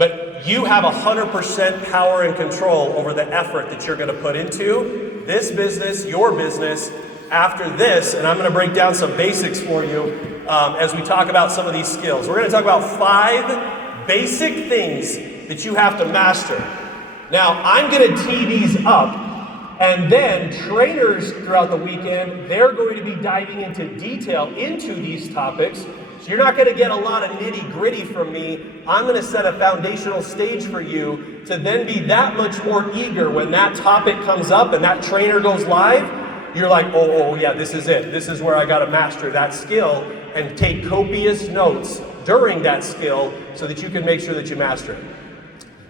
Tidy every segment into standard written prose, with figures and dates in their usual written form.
But you have 100% power and control over the effort that you're going to put into this business, your business, after this. And I'm going to break down some basics for you as we talk about some of these skills. We're going to talk about 5 basic things that you have to master. Now, I'm going to tee these up, and then trainers throughout the weekend, they're going to be diving into detail into these topics. So you're not going to get a lot of nitty-gritty from me. I'm going to set a foundational stage for you to then be that much more eager when that topic comes up and that trainer goes live. You're like, oh yeah, this is it. This is where I got to master that skill and take copious notes during that skill so that you can make sure that you master it.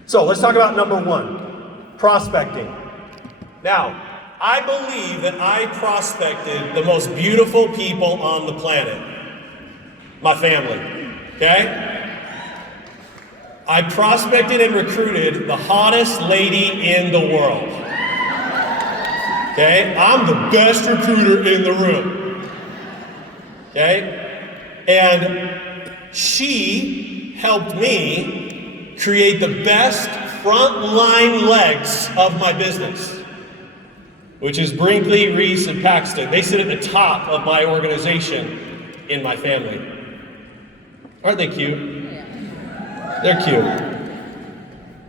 So let's talk about number 1, prospecting. Now, I believe that I prospected the most beautiful people on the planet. My family, okay? I prospected and recruited the hottest lady in the world. Okay? I'm the best recruiter in the room. Okay? And she helped me create the best frontline legs of my business, which is Brinkley, Reese, and Paxton. They sit at the top of my organization in my family. Aren't they cute? They're cute.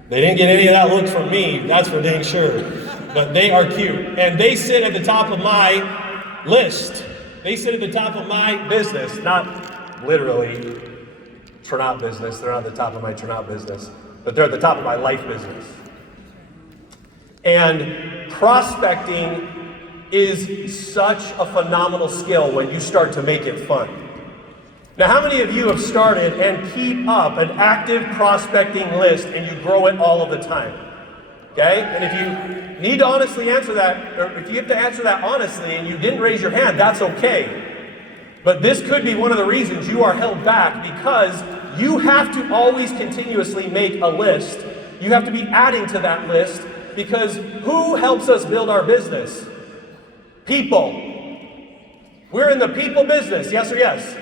They didn't get any of that look from me, that's for dang sure. But they are cute. And they sit at the top of my list. They sit at the top of my business, not literally turnout business. They're not at the top of my turnout business, but they're at the top of my life business. And prospecting is such a phenomenal skill when you start to make it fun. Now, how many of you have started and keep up an active prospecting list and you grow it all of the time? Okay? And if you need to honestly answer that, or if you have to answer that honestly and you didn't raise your hand, that's okay. But this could be one of the reasons you are held back, because you have to always continuously make a list. You have to be adding to that list, because who helps us build our business? People. We're in the people business, yes or yes?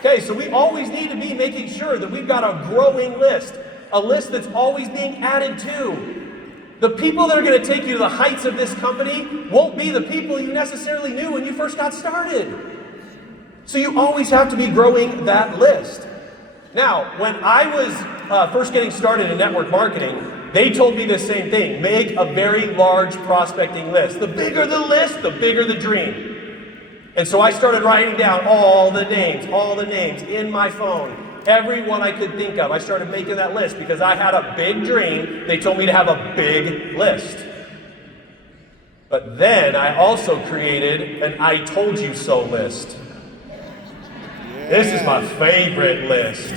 Okay, so we always need to be making sure that we've got a growing list, a list that's always being added to. The people that are going to take you to the heights of this company won't be the people you necessarily knew when you first got started. So you always have to be growing that list. Now, when I was first getting started in network marketing, they told me the same thing: make a very large prospecting list. The bigger the list, the bigger the dream. And so I started writing down all the names in my phone, everyone I could think of. I started making that list because I had a big dream. They told me to have a big list. But then I also created an I told you so list. This is my favorite list.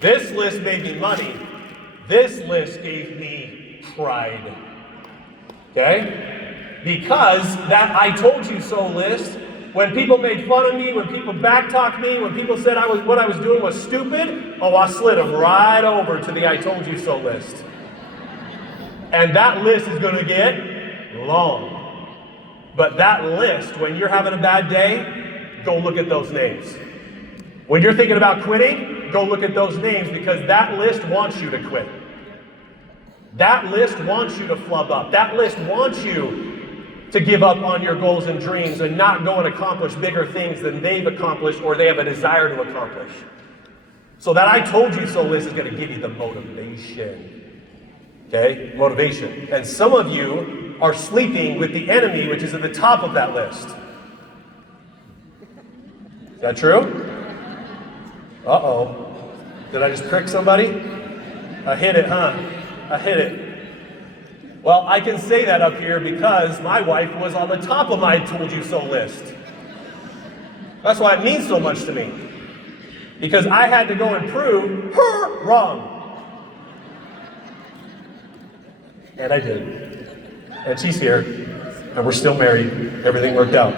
This list made me money. This list gave me pride. Okay? Because that I told you so list, when people made fun of me, when people backtalked me, when people said what I was doing was stupid, I slid them right over to the I told you so list. And that list is going to get long. But that list, when you're having a bad day, go look at those names. When you're thinking about quitting, go look at those names, because that list wants you to quit. That list wants you to flub up. That list wants you to give up on your goals and dreams and not go and accomplish bigger things than they've accomplished or they have a desire to accomplish. So that I told you so list is going to give you the motivation. Okay? Motivation. And some of you are sleeping with the enemy, which is at the top of that list. Is that true? Uh-oh. Did I just prick somebody? I hit it, huh? I hit it. Well, I can say that up here because my wife was on the top of my told you so list. That's why it means so much to me. Because I had to go and prove her wrong. And I did. And she's here. And we're still married. Everything worked out.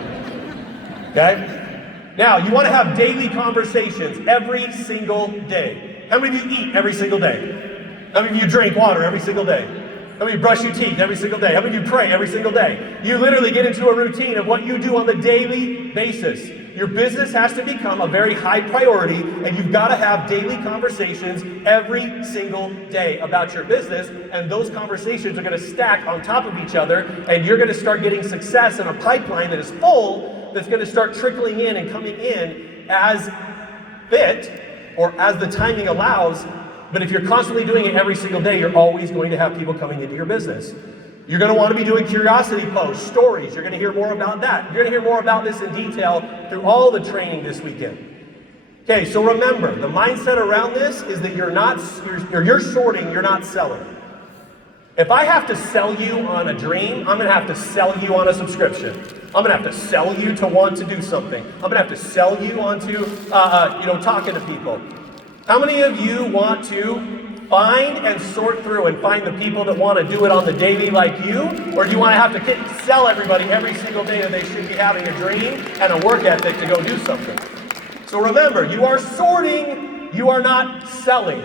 Okay? Now, you want to have daily conversations every single day. How many of you eat every single day? How many of you drink water every single day? How many of you brush your teeth every single day? How many of you pray every single day? You literally get into a routine of what you do on the daily basis. Your business has to become a very high priority, and you've got to have daily conversations every single day about your business, and those conversations are going to stack on top of each other, and you're going to start getting success in a pipeline that is full, that's going to start trickling in and coming in as fit, or as the timing allows. But if you're constantly doing it every single day, you're always going to have people coming into your business. You're going to want to be doing curiosity posts, stories. You're going to hear more about that. You're going to hear more about this in detail through all the training this weekend. Okay, so remember, the mindset around this is that you're sorting, you're not selling. If I have to sell you on a dream, I'm going to have to sell you on a subscription. I'm going to have to sell you to want to do something. I'm going to have to sell you onto, talking to people. How many of you want to find and sort through and find the people that want to do it on the daily like you? Or do you want to have to sell everybody every single day that they should be having a dream and a work ethic to go do something? So remember, you are sorting, you are not selling.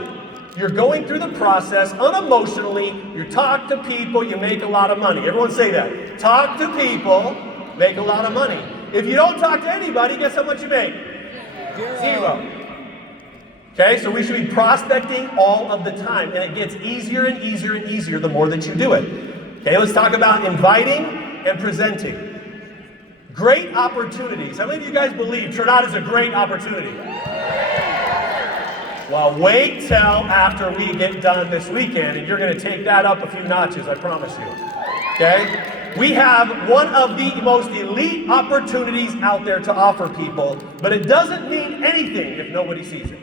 You're going through the process unemotionally. You talk to people, you make a lot of money. Everyone say that. Talk to people, make a lot of money. If you don't talk to anybody, guess how much you make? Zero. Okay, so we should be prospecting all of the time, and it gets easier and easier and easier the more that you do it. Okay, let's talk about inviting and presenting. Great opportunities. How many of you guys believe Trinidad is a great opportunity? Well, wait till after we get done this weekend, and you're going to take that up a few notches, I promise you. Okay? We have one of the most elite opportunities out there to offer people, but it doesn't mean anything if nobody sees it.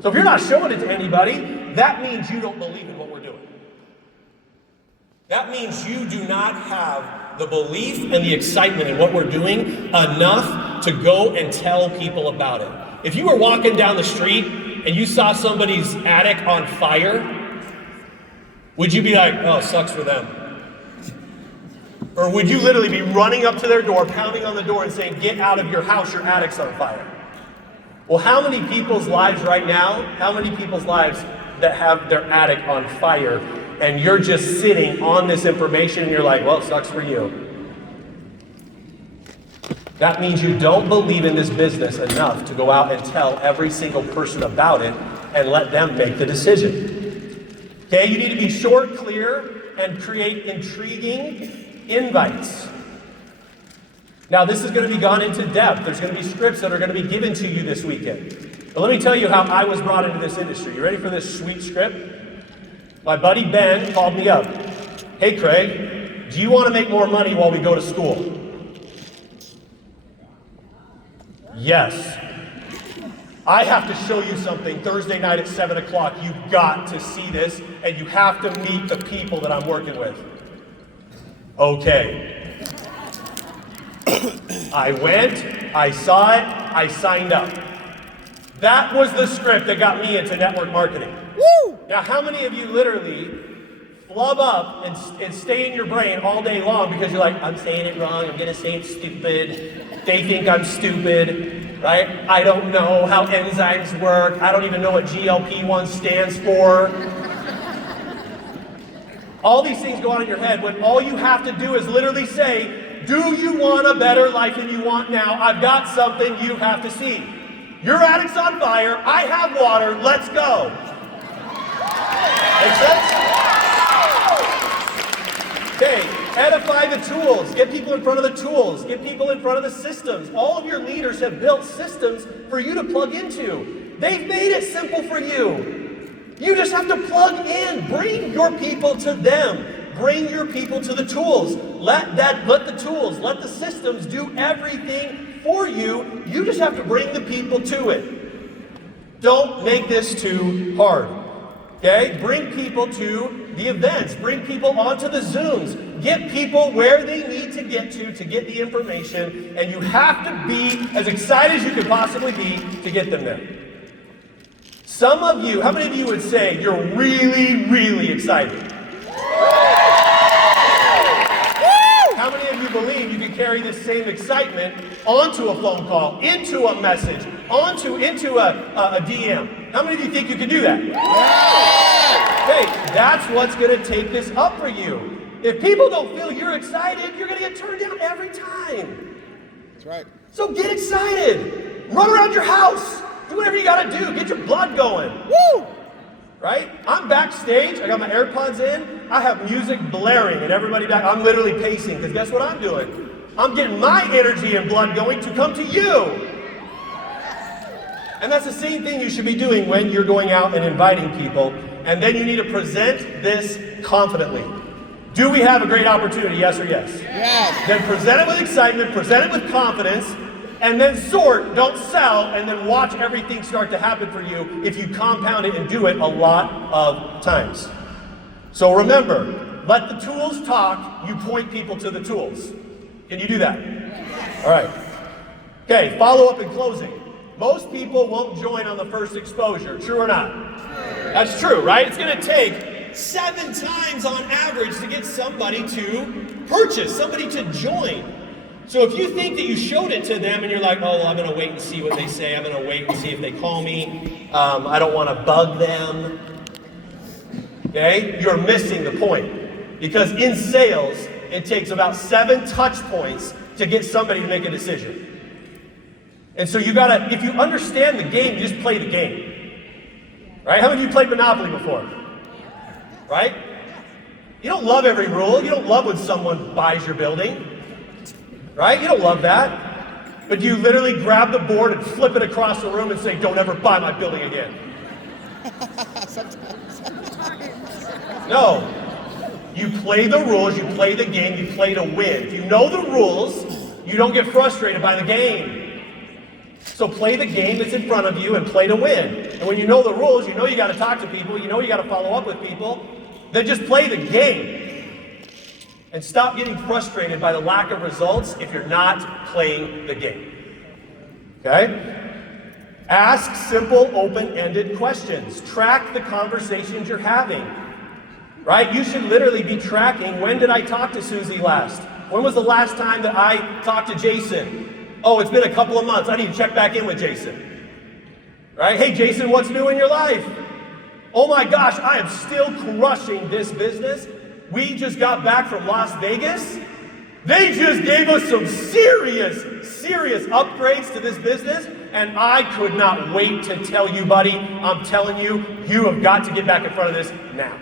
So if you're not showing it to anybody, that means you don't believe in what we're doing. That means you do not have the belief and the excitement in what we're doing enough to go and tell people about it. If you were walking down the street and you saw somebody's attic on fire, would you be like, oh, sucks for them? Or would you literally be running up to their door, pounding on the door and saying, get out of your house, your attic's on fire? Well, how many people's lives right now, how many people's lives that have their attic on fire, and you're just sitting on this information and you're like, well, it sucks for you. That means you don't believe in this business enough to go out and tell every single person about it and let them make the decision. Okay, you need to be short, clear, and create intriguing invites. Now, this is going to be gone into depth. There's going to be scripts that are going to be given to you this weekend. But let me tell you how I was brought into this industry. You ready for this sweet script? My buddy Ben called me up. Hey, Craig, do you want to make more money while we go to school? Yes. I have to show you something Thursday night at 7 o'clock. You've got to see this, and you have to meet the people that I'm working with. Okay. I went, I saw it, I signed up. That was the script that got me into network marketing. Woo! Now, how many of you literally flub up and stay in your brain all day long because you're like, I'm saying it wrong, I'm going to say it stupid, they think I'm stupid, right? I don't know how enzymes work, I don't even know what GLP-1 stands for. All these things go on in your head when all you have to do is literally say, do you want a better life than you want now? I've got something you have to see. Your attic's on fire, I have water, let's go. Make sense? Okay, edify the tools. Get people in front of the tools. Get people in front of the systems. All of your leaders have built systems for you to plug into. They've made it simple for you. You just have to plug in. Bring your people to them. Bring your people to the tools. Let the systems do everything for you. You just have to bring the people to it. Don't make this too hard. Okay? Bring people to the events. Bring people onto the Zooms. Get people where they need to get the information, and you have to be as excited as you can possibly be to get them there. Some of you, how many of you would say you're really, really excited? How many of you believe you can carry this same excitement onto a phone call, into a message, into a DM? How many of you think you can do that? Okay, that's what's going to take this up for you. If people don't feel you're excited, you're going to get turned down every time. That's right. So get excited. Run around your house. Do whatever you gotta do. Get your blood going. Woo! Right? I'm backstage. I got my AirPods in. I have music blaring and everybody back. I'm literally pacing because guess what I'm doing? I'm getting my energy and blood going to come to you. And that's the same thing you should be doing when you're going out and inviting people. And then you need to present this confidently. Do we have a great opportunity? Yes or yes? Yes. Then present it with excitement, present it with confidence, and then sort, don't sell, and then watch everything start to happen for you if you compound it and do it a lot of times. So remember, let the tools talk, you point people to the tools. Can you do that? Yes. All right. Okay, follow up and closing. Most people won't join on the first exposure, true or not? True. That's true, right? It's gonna take 7 times on average to get somebody to purchase, somebody to join. So if you think that you showed it to them and you're like, oh, well, I'm gonna wait and see what they say, I'm gonna wait and see if they call me, I don't wanna bug them, okay? You're missing the point. Because in sales, it takes about 7 touch points to get somebody to make a decision. And so you gotta, if you understand the game, you just play the game. Right? How many of you played Monopoly before? Right? You don't love every rule. You don't love when someone buys your building. Right? You don't love that. But you literally grab the board and flip it across the room and say, don't ever buy my building again. No. You play the rules, you play the game, you play to win. If you know the rules, you don't get frustrated by the game. So play the game that's in front of you and play to win. And when you know the rules, you know you got to talk to people, you know you got to follow up with people, then just play the game. And stop getting frustrated by the lack of results if you're not playing the game. Okay? Ask simple, open-ended questions. Track the conversations you're having. Right? You should literally be tracking, when did I talk to Susie last? When was the last time that I talked to Jason? Oh, it's been a couple of months. I need to check back in with Jason. Right? Hey, Jason, what's new in your life? Oh my gosh, I am still crushing this business. We just got back from Las Vegas. They just gave us some serious upgrades to this business, and I could not wait to tell you, buddy. I'm telling you, you have got to get back in front of this now.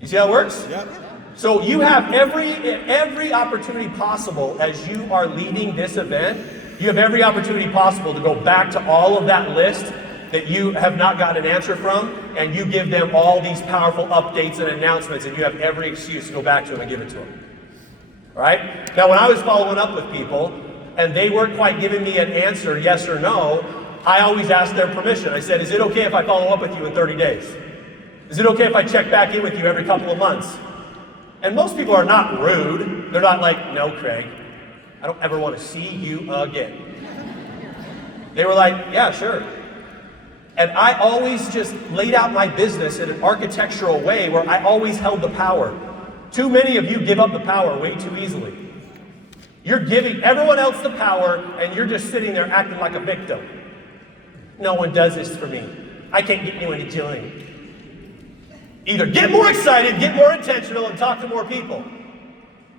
You see how it works? Yep. So you have every opportunity possible as you are leading this event. You have every opportunity possible to go back to all of that list that you have not gotten an answer from, and you give them all these powerful updates and announcements, and you have every excuse to go back to them and give it to them. All right? Now, when I was following up with people, and they weren't quite giving me an answer, yes or no, I always asked their permission. I said, is it okay if I follow up with you in 30 days? Is it okay if I check back in with you every couple of months? And most people are not rude. They're not like, no, Craig, I don't ever want to see you again. They were like, yeah, sure. And I always just laid out my business in an architectural way where I always held the power. Too many of you give up the power way too easily. You're giving everyone else the power, and you're just sitting there acting like a victim. No one does this for me. I can't get anyone to join. Either get more excited, get more intentional, and talk to more people.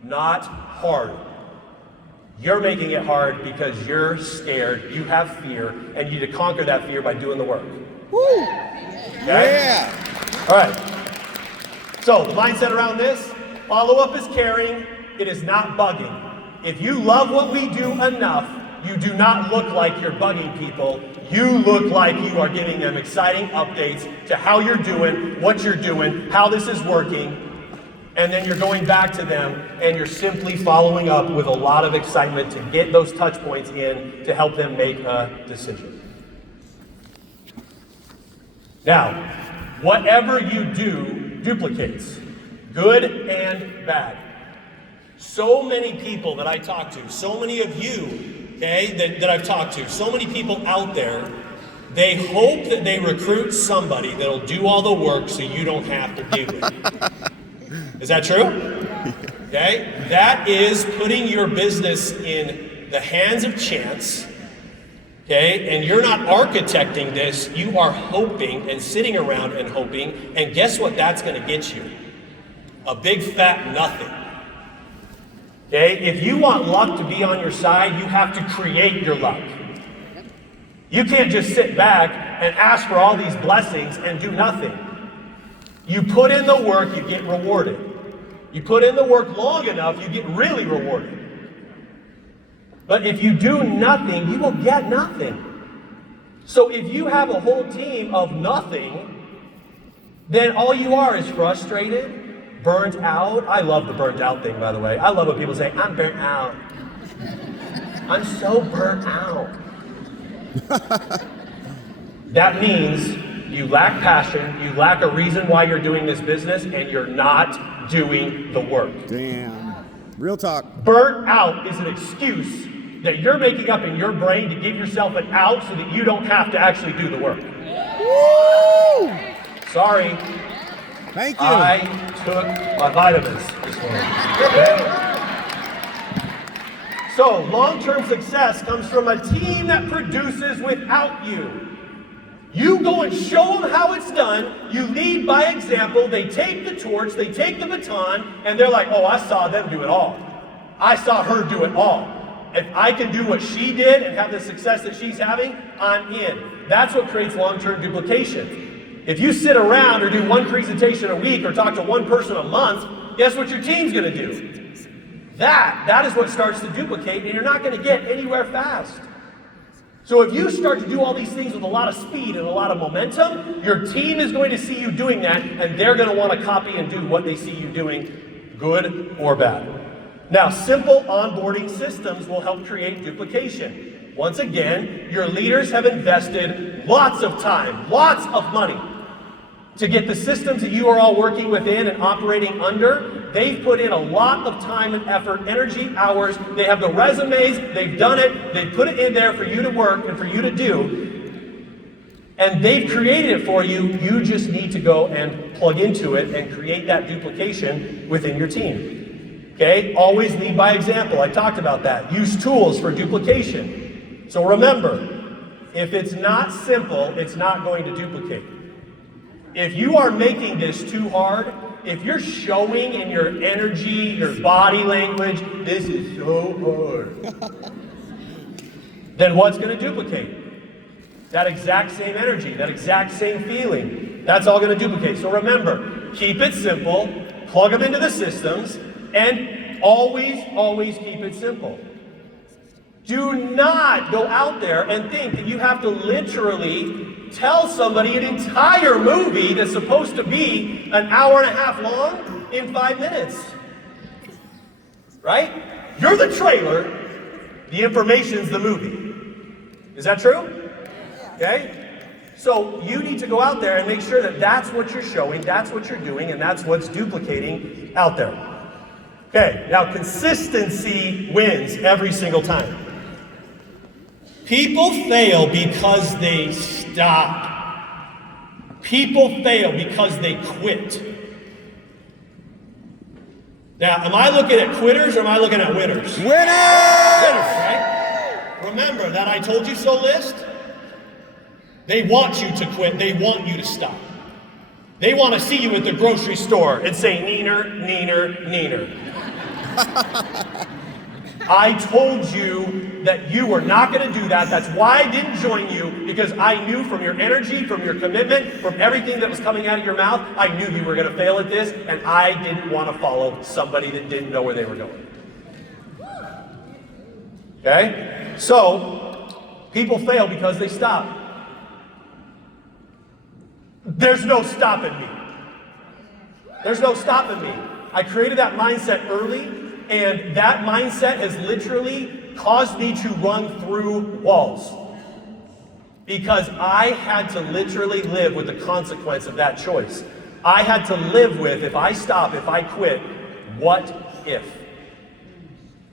Not hard. You're making it hard because you're scared, you have fear, and you need to conquer that fear by doing the work. Woo! Okay? Yeah! All right. So, the mindset around this, follow-up is caring, it is not bugging. If you love what we do enough, you do not look like you're bugging people. You look like you are giving them exciting updates to how you're doing, what you're doing, how this is working, and then you're going back to them and you're simply following up with a lot of excitement to get those touch points in to help them make a decision. Now, whatever you do duplicates, good and bad. So many people that I talk to, so many of you, okay, that I've talked to, so many people out there, they hope that they recruit somebody that'll do all the work so you don't have to do it. Is that true? Okay? That is putting your business in the hands of chance, okay? And you're not architecting this, you are hoping and sitting around and hoping, and guess what that's gonna get you? A big fat nothing. Okay? If you want luck to be on your side, you have to create your luck. You can't just sit back and ask for all these blessings and do nothing. You put in the work, you get rewarded. You put in the work long enough, you get really rewarded. But if you do nothing, you will get nothing. So if you have a whole team of nothing, then all you are is frustrated, burnt out. I love the burnt out thing, by the way. I love when people say, I'm burnt out. I'm so burnt out. That means you lack passion, you lack a reason why you're doing this business, and you're not doing the work. Damn. Real talk. Burnt out is an excuse that you're making up in your brain to give yourself an out so that you don't have to actually do the work. Woo! Sorry. Thank you. I took my vitamins this morning. So, long-term success comes from a team that produces without you. You go and show them how it's done. You lead by example. They take the torch, they take the baton, and they're like, oh, I saw them do it all. I saw her do it all. If I can do what she did and have the success that she's having, I'm in. That's what creates long-term duplication. If you sit around or do one presentation a week or talk to one person a month, guess what your team's going to do? That is what starts to duplicate, and you're not going to get anywhere fast. So if you start to do all these things with a lot of speed and a lot of momentum, your team is going to see you doing that, and they're going to want to copy and do what they see you doing, good or bad. Now, simple onboarding systems will help create duplication. Once again, your leaders have invested lots of time, lots of money to get the systems that you are all working within and operating under. They've put in a lot of time and effort, energy, hours. They have the resumes, they've done it, they've put it in there for you to work and for you to do. And they've created it for you. You just need to go and plug into it and create that duplication within your team. Okay? Always lead by example. I talked about that. Use tools for duplication. So remember, if it's not simple, it's not going to duplicate. If you are making this too hard, if you're showing in your energy, your body language, this is so hard, then what's going to duplicate? That exact same energy, that exact same feeling. That's all going to duplicate. So remember, keep it simple, plug them into the systems, and always keep it simple. Do not go out there and think that you have to literally tell somebody an entire movie that's supposed to be an hour and a half long in 5 minutes. Right? You're the trailer, the information's the movie. Is that true? Okay? So you need to go out there and make sure that that's what you're showing, that's what you're doing, and that's what's duplicating out there. Okay, now consistency wins every single time. People fail because they stop. People fail because they quit. Now, am I looking at quitters or am I looking at winners? Winners! Winners, right? Remember that I told you so list? They want you to quit. They want you to stop. They want to see you at the grocery store and say, neener, neener, neener. I told you that you were not going to do that. That's why I didn't join you, because I knew from your energy, from your commitment, from everything that was coming out of your mouth, I knew you were going to fail at this, and I didn't want to follow somebody that didn't know where they were going. Okay? So, people fail because they stop. There's no stopping me. There's no stopping me. I created that mindset early, and that mindset has literally caused me to run through walls. Because I had to literally live with the consequence of that choice. I had to live with, if I stop, if I quit, what if?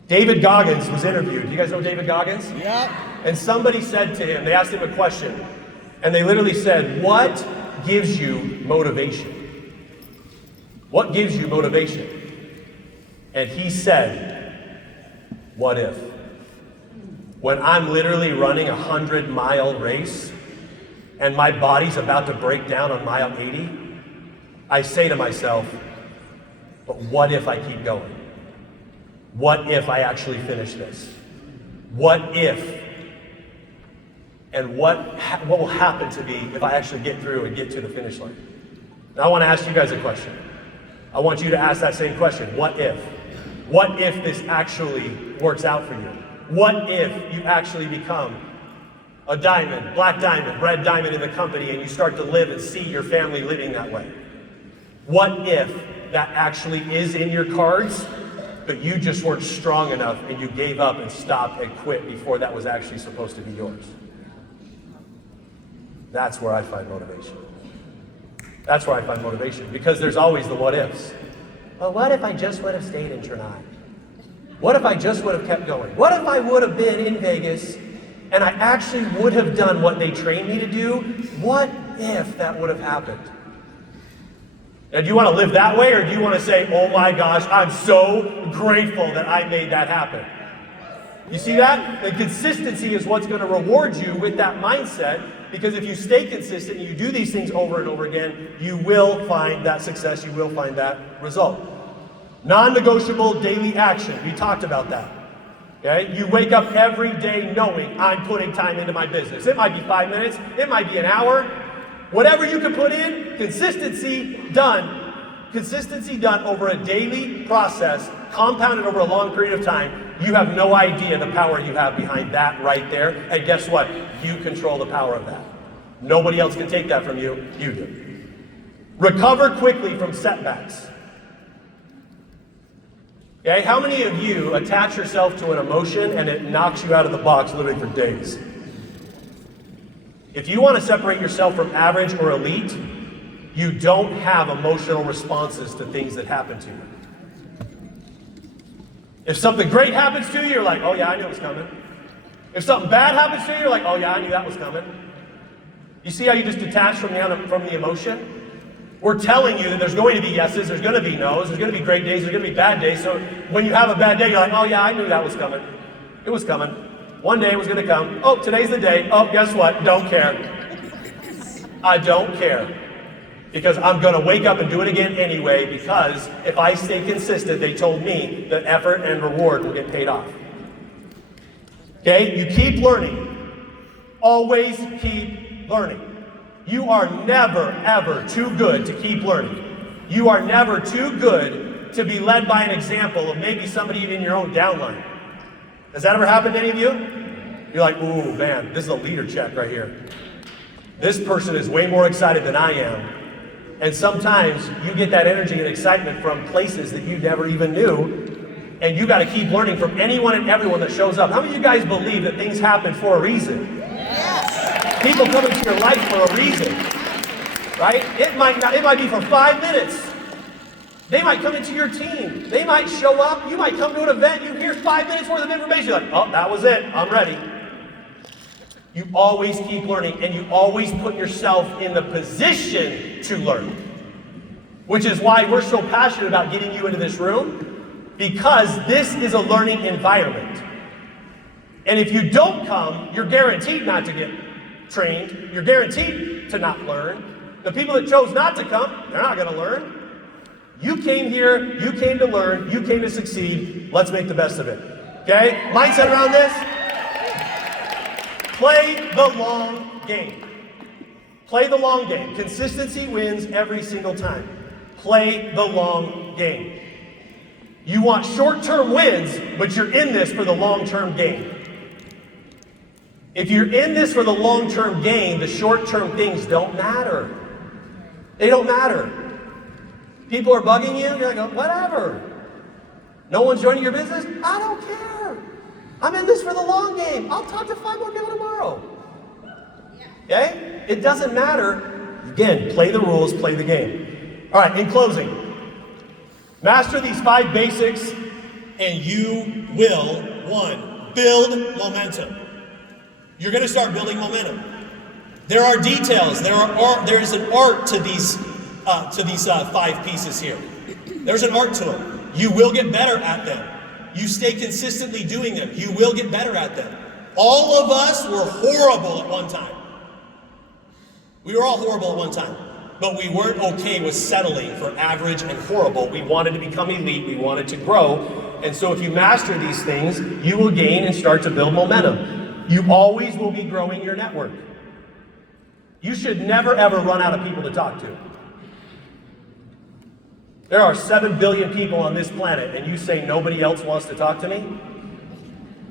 David Goggins was interviewed. Do you guys know David Goggins? Yep. And somebody said to him, they asked him a question, and they literally said, what gives you motivation? What gives you motivation? And he said, what if? When I'm literally running a 100-mile race and my body's about to break down on mile 80, I say to myself, but what if I keep going? What if I actually finish this? What if? And what will happen to me if I actually get through and get to the finish line? Now I want to ask you guys a question. I want you to ask that same question. What if? What if this actually works out for you? What if you actually become a diamond, black diamond, red diamond in the company, and you start to live and see your family living that way? What if that actually is in your cards, but you just weren't strong enough and you gave up and stopped and quit before that was actually supposed to be yours? That's where I find motivation. That's where I find motivation, because there's always the what ifs. Well, what if I just would have stayed in Chennai? What if I just would have kept going? What if I would have been in Vegas and I actually would have done what they trained me to do? What if that would have happened? Now, do you want to live that way, or do you want to say, oh my gosh, I'm so grateful that I made that happen? You see that? The consistency is what's going to reward you with that mindset, because if you stay consistent and you do these things over and over again, you will find that success, you will find that result. Non-negotiable daily action. We talked about that. Okay? You wake up every day knowing I'm putting time into my business. It might be 5 minutes, it might be an hour. Whatever you can put in, consistency done. Consistency done over a daily process, compounded over a long period of time. You have no idea the power you have behind that right there. And guess what? You control the power of that. Nobody else can take that from you. You do. Recover quickly from setbacks. Okay, how many of you attach yourself to an emotion and it knocks you out of the box literally for days? If you want to separate yourself from average or elite, you don't have emotional responses to things that happen to you. If something great happens to you, you're like, oh yeah, I knew it was coming. If something bad happens to you, you're like, oh yeah, I knew that was coming. You see how you just detach from the emotion? We're telling you that there's going to be yeses, there's going to be nos, there's going to be great days, there's going to be bad days. So when you have a bad day, you're like, oh yeah, I knew that was coming. It was coming. One day it was going to come. Oh, today's the day. Oh, guess what? Don't care. I don't care. Because I'm going to wake up and do it again anyway, because if I stay consistent, they told me that effort and reward will get paid off. Okay? You keep learning. Always keep learning. You are never, ever too good to keep learning. You are never too good to be led by an example of maybe somebody even in your own downline. Has that ever happened to any of you? You're like, ooh, man, this is a leader check right here. This person is way more excited than I am. And sometimes you get that energy and excitement from places that you never even knew. And you got to keep learning from anyone and everyone that shows up. How many of you guys believe that things happen for a reason? Yes. People come into your life for a reason. Right? It might be for 5 minutes. They might come into your team. They might show up. You might come to an event. You hear 5 minutes worth of information. You're like, oh, that was it. I'm ready. You always keep learning, and you always put yourself in the position to learn. Which is why we're so passionate about getting you into this room, because this is a learning environment. And if you don't come, you're guaranteed not to get trained. You're guaranteed to not learn. The people that chose not to come, they're not going to learn. You came here, you came to learn, you came to succeed. Let's make the best of it. Okay? Mindset around this. Play the long game. Play the long game. Consistency wins every single time. Play the long game. You want short-term wins, but you're in this for the long-term gain. If you're in this for the long-term gain, the short-term things don't matter. They don't matter. People are bugging you, you're like, oh, whatever. No one's joining your business? I don't care. I'm in this for the long game. I'll talk to 5 more people tomorrow. Okay? It doesn't matter. Again, play the rules, play the game. All right, in closing, master these 5 basics and you will, 1, build momentum. You're going to start building momentum. There are details. There is an art to these 5 pieces here. There's an art to them. You will get better at them. You stay consistently doing them. You will get better at them. All of us were horrible at one time. We were all horrible at one time. But we weren't okay with settling for average and horrible. We wanted to become elite. We wanted to grow. And so if you master these things, you will gain and start to build momentum. You always will be growing your network. You should never ever run out of people to talk to. There are 7 billion people on this planet, and you say nobody else wants to talk to me?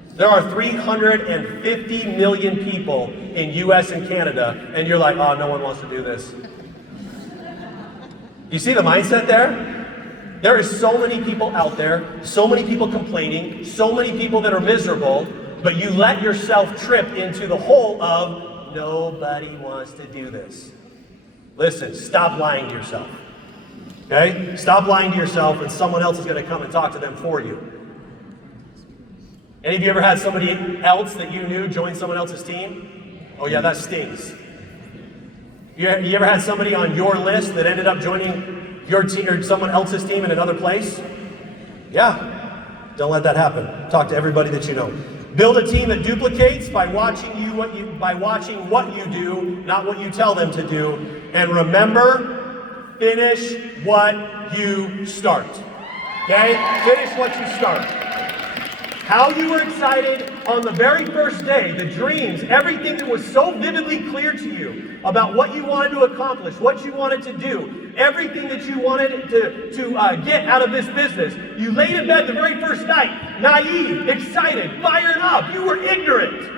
There are 350 million people in US and Canada, and you're like, oh, no one wants to do this. You see the mindset there? There is so many people out there, so many people complaining, so many people that are miserable, but you let yourself trip into the hole of nobody wants to do this. Listen, stop lying to yourself. Okay? Stop lying to yourself, and someone else is going to come and talk to them for you. Any of you ever had somebody else that you knew join someone else's team? Oh yeah, that stings. You ever had somebody on your list that ended up joining your team or someone else's team in another place? Yeah. Don't let that happen. Talk to everybody that you know. Build a team that duplicates by watching what you do, not what you tell them to do. And remember, finish what you start. Okay? Finish what you start. How you were excited on the very first day, the dreams, everything that was so vividly clear to you about what you wanted to accomplish, what you wanted to do, everything that you wanted to get out of this business. You laid in bed the very first night, naive, excited, fired up. You were ignorant.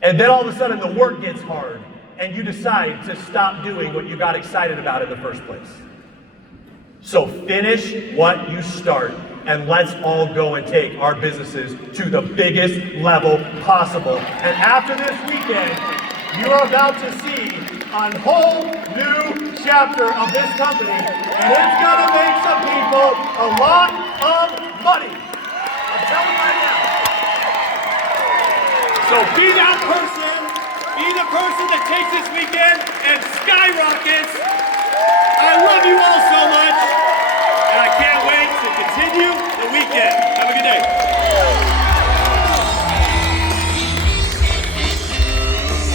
And then all of a sudden the work gets hard and you decide to stop doing what you got excited about in the first place. So finish what you start. And let's all go and take our businesses to the biggest level possible. And after this weekend, you are about to see a whole new chapter of this company, and it's going to make some people a lot of money. I'm telling you right now. So be that person, be the person that takes this weekend and skyrockets